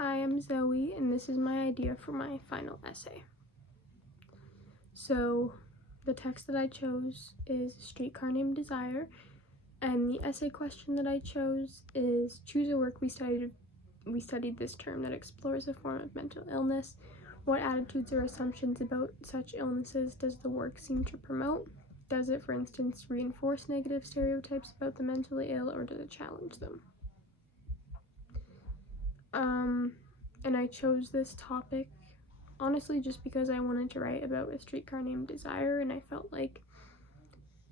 Hi, I'm Zoe, and this is my idea for my final essay. So, the text that I chose is A Streetcar Named Desire, and the essay question that I chose is choose a work we studied this term that explores a form of mental illness. What attitudes or assumptions about such illnesses does the work seem to promote? Does it, for instance, reinforce negative stereotypes about the mentally ill, or does it challenge them? And I chose this topic honestly just because I wanted to write about A Streetcar Named Desire, and I felt like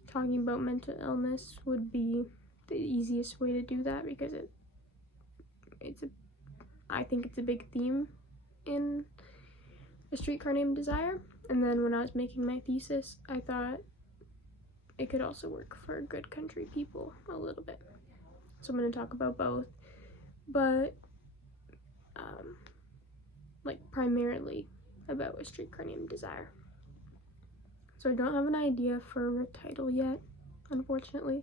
talking about mental illness would be the easiest way to do that because I think it's a big theme in A Streetcar Named Desire. And then when I was making my thesis, I thought it could also work for Good Country People a little bit. So I'm going to talk about both, but primarily about A Streetcar Named Desire. So I don't have an idea for a title yet, unfortunately,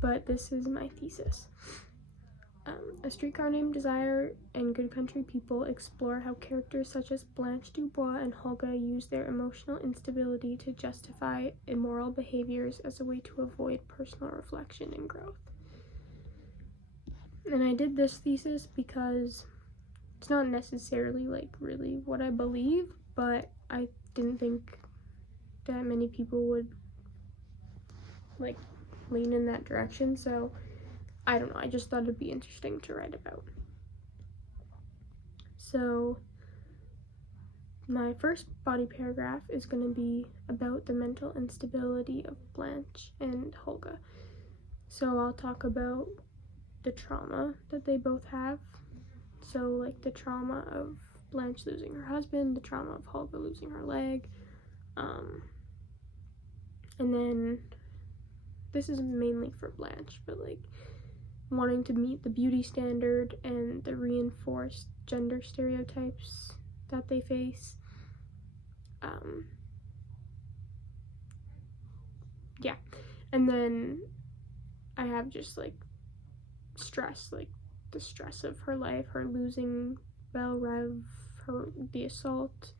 but this is my thesis. A Streetcar Named Desire and Good Country People explore how characters such as Blanche DuBois and Hulga use their emotional instability to justify immoral behaviors as a way to avoid personal reflection and growth. And I did this thesis because it's not necessarily really what I believe, but I didn't think that many people would lean in that direction, so I don't know, I just thought it'd be interesting to write about. So my first body paragraph is going to be about the mental instability of Blanche and Hulga. So I'll talk about the trauma that they both have. So the trauma of Blanche losing her husband, the trauma of Hulga losing her leg, and then this is mainly for Blanche, but wanting to meet the beauty standard and the reinforced gender stereotypes that they face. And then I have just stress, the stress of her life, her losing Belle Reve, the assault.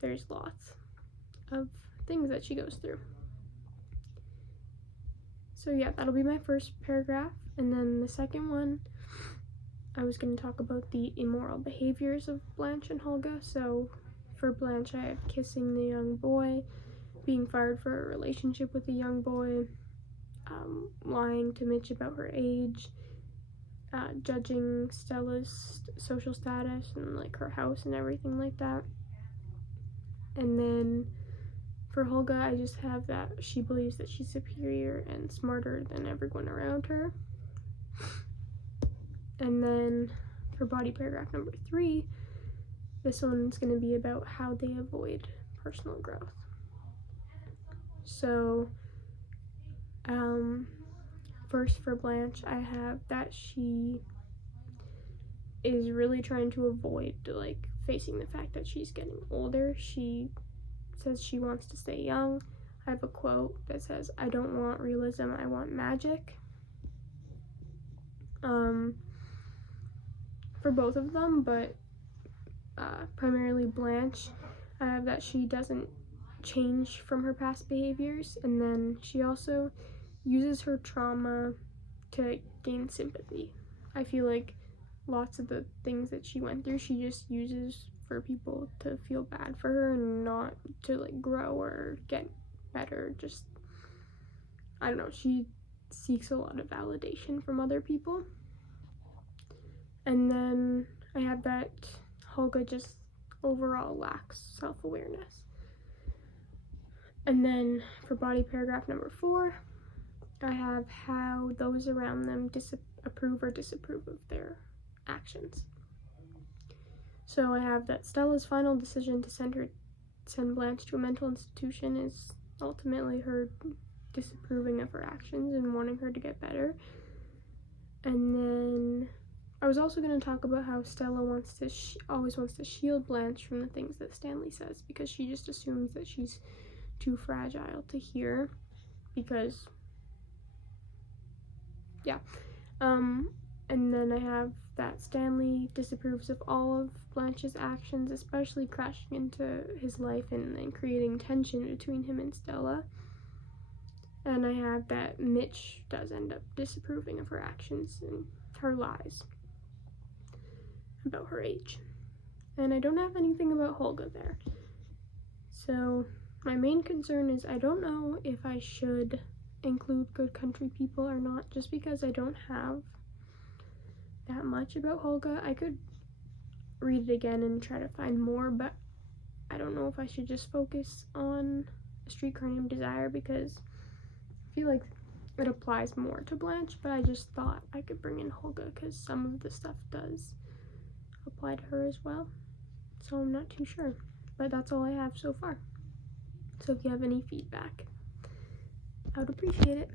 There's lots of things that she goes through. So yeah, that'll be my first paragraph. And then the second one, I was going to talk about the immoral behaviors of Blanche and Hulga. So for Blanche, I have kissing the young boy, being fired for a relationship with a young boy, lying to Mitch about her age, judging Stella's social status and her house and everything like that. And then for Hulga, I just have that she believes that she's superior and smarter than everyone around her. And then for body paragraph number 3, this one's going to be about how they avoid personal growth. So first for Blanche, I have that she is really trying to avoid facing the fact that she's getting older. She says she wants to stay young. I have a quote that says, "I don't want realism, I want magic." For both of them, but primarily Blanche, I have that she doesn't change from her past behaviors, and then she also uses her trauma to gain sympathy. I feel like lots of the things that she went through, she just uses for people to feel bad for her and not to grow or get better. Just, I don't know, she seeks a lot of validation from other people. And then I have that Hulga just overall lacks self-awareness. And then for body paragraph number 4, I have how those around them approve or disapprove of their actions. So I have that Stella's final decision to send Blanche to a mental institution is ultimately her disapproving of her actions and wanting her to get better. And then I was also going to talk about how Stella always wants to shield Blanche from the things that Stanley says, because she just assumes that she's too fragile to hear, because and then then I have that Stanley disapproves of all of Blanche's actions, especially crashing into his life and creating tension between him and Stella. And I have that Mitch does end up disapproving of her actions and her lies about her age. And I don't have anything about Holga there. So my main concern is I don't know if I should include Good Country People or not, just because I don't have that much about Holga. I could read it again and try to find more, but I don't know if I should just focus on A Streetcar Named Desire, because I feel like it applies more to Blanche, but I just thought I could bring in Holga because some of the stuff does apply to her as well. So I'm not too sure, but that's all I have so far. So if you have any feedback, I would appreciate it.